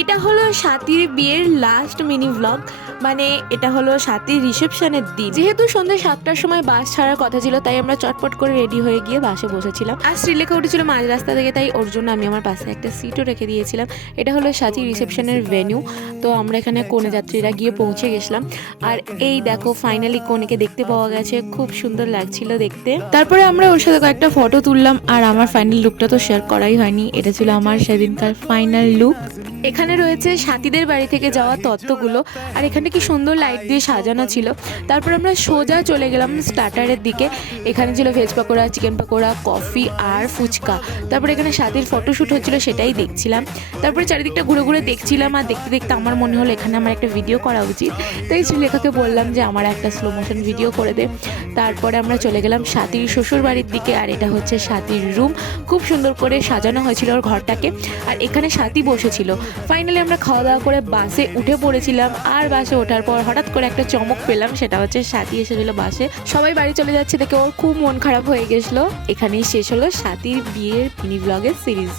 এটা হলো স্বাতীর বিয়ের লাস্ট মিনি ব্লগ, মানে এটা হলো স্বাতীর রিসেপশনের দিন। যেহেতু সন্ধ্যে 7টার সময় বাস ছাড়ার কথা ছিল, তাই আমরা চটপট করে রেডি হয়ে গিয়ে বাসে বসেছিলাম। আর শ্রীলেখা উঠেছিল মাঝ রাস্তা থেকে, তাই ওর জন্য আমি আমার পাশে একটা সিটও রেখে দিয়েছিলাম। এটা হলো স্বাতীর রিসেপশনের ভেন্যু। তো আমরা এখানে কনে যাত্রীরা গিয়ে পৌঁছে গেছিলাম। আর এই দেখো ফাইনালি কনেকে দেখতে পাওয়া গেছে, খুব সুন্দর লাগছিল দেখতে। তারপরে আমরা ওর সাথে কয়েকটা ফটো তুললাম। আর আমার ফাইনাল লুকটা তো শেয়ার করাই হয়নি, এটা ছিল আমার সেদিনকার ফাইনাল লুক। এখানে রয়েছে সাথীদের বাড়ি থেকে যাওয়া তত্ত্বগুলো, আর এখানে কি সুন্দর লাইট দিয়ে সাজানো ছিল। তারপর আমরা সোজা চলে গেলাম স্টার্টারের দিকে। এখানে ছিল veg pakora, chicken pakora, coffee আর ফুচকা। তারপর এখানে সাথীর ফটোশ্যুট হচ্ছিল, সেটাই দেখছিলাম। তারপরে চারিদিকটা ঘুরে ঘুরে দেখছিলাম, আর দেখতে দেখতে আমার মনে হলো এখানে আমার একটা ভিডিও করা উচিত। তাই শ্রীলেখাকে বললাম যে আমার একটা স্লো মোশন ভিডিও করে দে। তারপরে আমরা চলে গেলাম সাথীর শ্বশুর বাড়ির দিকে, আর এটা হচ্ছে সাথীর রুম। খুব সুন্দর করে সাজানো হয়েছিল ওর ঘরটাকে, আর এখানে সাথী বসেছিল। ফাইনালি আমরা খাওয়া দাওয়া করে বাসে উঠে পড়েছিলাম। আর বাসে ওঠার পর হঠাৎ করে একটা চমক পেলাম, সেটা হচ্ছে সাথী এসেছিল বাসে। সবাই বাড়ি চলে যাচ্ছে দেখে ওর খুব মন খারাপ হয়ে গেছিলো। এখানেই শেষ হলো সাথীর বিয়ের মিনি ব্লগের সিরিজ।